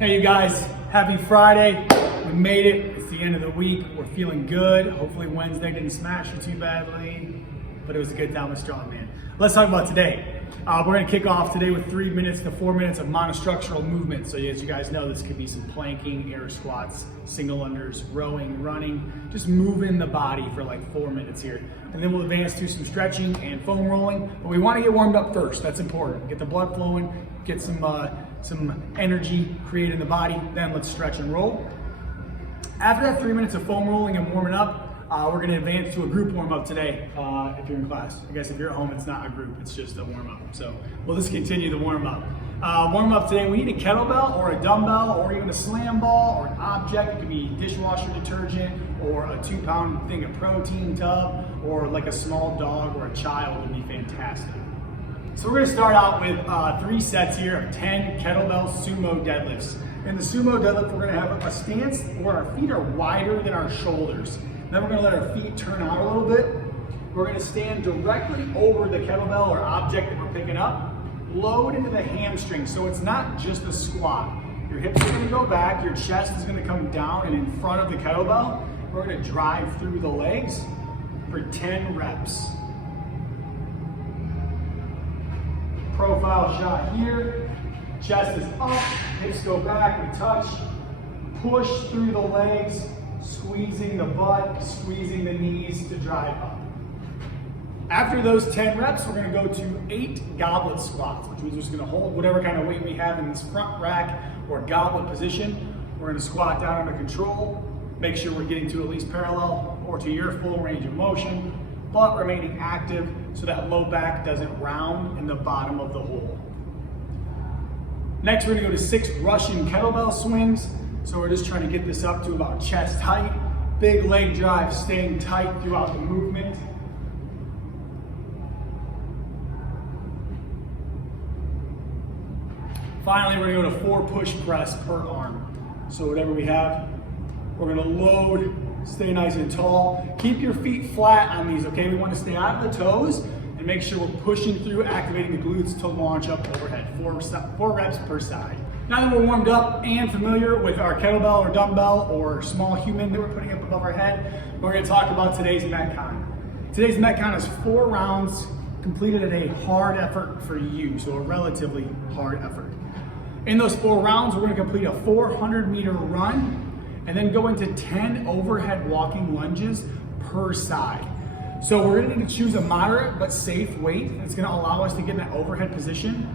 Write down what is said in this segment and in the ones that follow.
Hey you guys, happy Friday. We made it. It's the end of the week. We're feeling good. Hopefully Wednesday didn't smash you too badly, but it was a good time with strongman. Let's talk about today. We're gonna kick off today with 3 minutes to 4 minutes of monostructural movement. So as you guys know, this could be some planking, air squats, single unders, rowing, running, just moving the body for like 4 minutes here. And then we'll advance to some stretching and foam rolling. But we wanna get warmed up first, that's important. Get the blood flowing, get some energy created in the body, then let's stretch and roll. After that 3 minutes of foam rolling and warming up, we're gonna advance to a group warm up today if you're in class. I guess if you're at home, it's not a group, it's just a warm up. So we'll just continue the warm up. Warm up today, we need a kettlebell or a dumbbell or even a slam ball or an object. It could be dishwasher detergent or a 2-pound thing of protein tub or like a small dog or a child would be fantastic. So we're gonna start out with 3 sets here of 10 kettlebell sumo deadlifts. In the sumo deadlift, we're gonna have a stance where our feet are wider than our shoulders. Then we're gonna let our feet turn out a little bit. We're gonna stand directly over the kettlebell or object that we're picking up, load into the hamstring. So it's not just a squat. Your hips are gonna go back, your chest is gonna come down and in front of the kettlebell, we're gonna drive through the legs for 10 reps. Profile shot here, chest is up, hips go back, we touch, push through the legs, squeezing the butt, squeezing the knees to drive up. After those 10 reps, we're gonna go to 8 goblet squats, which means we're just gonna hold whatever kind of weight we have in this front rack or goblet position. We're gonna squat down under control, make sure we're getting to at least parallel or to your full range of motion, but remaining active so that low back doesn't round in the bottom of the hole. Next, we're gonna go to 6 Russian kettlebell swings. So we're just trying to get this up to about chest height. Big leg drive, staying tight throughout the movement. Finally, we're gonna go to 4 push press per arm. So whatever we have, we're gonna load, stay nice and tall. Keep your feet flat on these, okay? We wanna stay out of the toes and make sure we're pushing through, activating the glutes to launch up overhead. 4 reps per side. Now that we're warmed up and familiar with our kettlebell or dumbbell or small human that we're putting up above our head, we're gonna talk about today's Metcon. Today's Metcon is 4 rounds completed at a hard effort for you, so a relatively hard effort. In those 4 rounds, we're gonna complete a 400-meter run and then go into 10 overhead walking lunges per side. So we're gonna need to choose a moderate but safe weight that's gonna allow us to get in that overhead position.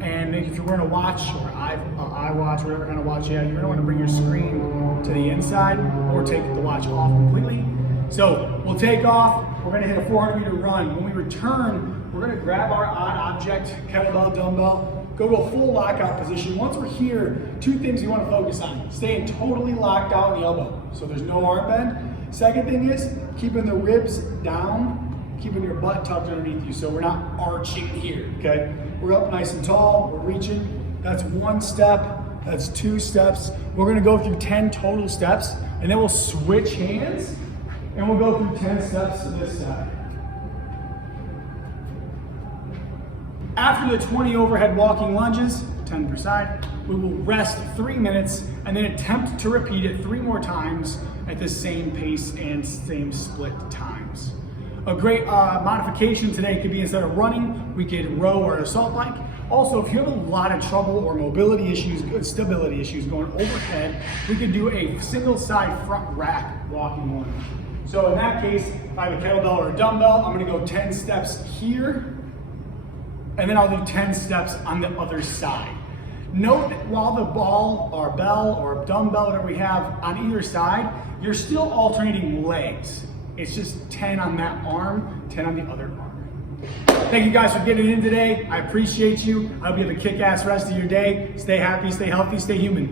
And if you're wearing a watch or iWatch, whatever kind of watch you have, you're gonna wanna bring your screen to the inside or take the watch off completely. So we'll take off, we're gonna hit a 400-meter run. When we return, we're gonna grab our odd object, kettlebell, dumbbell, go to a full lockout position. Once we're here, 2 things you wanna focus on. Staying totally locked out in the elbow, so there's no arm bend. Second thing is keeping the ribs down, keeping your butt tucked underneath you so we're not arching here, okay? We're up nice and tall, we're reaching. That's 1 step, that's 2 steps. We're gonna go through 10 total steps and then we'll switch hands and we'll go through 10 steps to this side. After the 20 overhead walking lunges, 10 per side, we will rest 3 minutes and then attempt to repeat it 3 more times at the same pace and same split times. A great modification today could be instead of running, we could row or assault bike. Also, if you have a lot of trouble or mobility issues, good stability issues going overhead, we could do a single side front rack walking lunge. So in that case, if I have a kettlebell or a dumbbell, I'm gonna go 10 steps here, and then I'll do 10 steps on the other side. Note that while the ball or bell or dumbbell, whatever we have on either side, you're still alternating legs. It's just 10 on that arm, 10 on the other arm. Thank you guys for getting in today. I appreciate you. I hope you have a kick-ass rest of your day. Stay happy, stay healthy, stay human.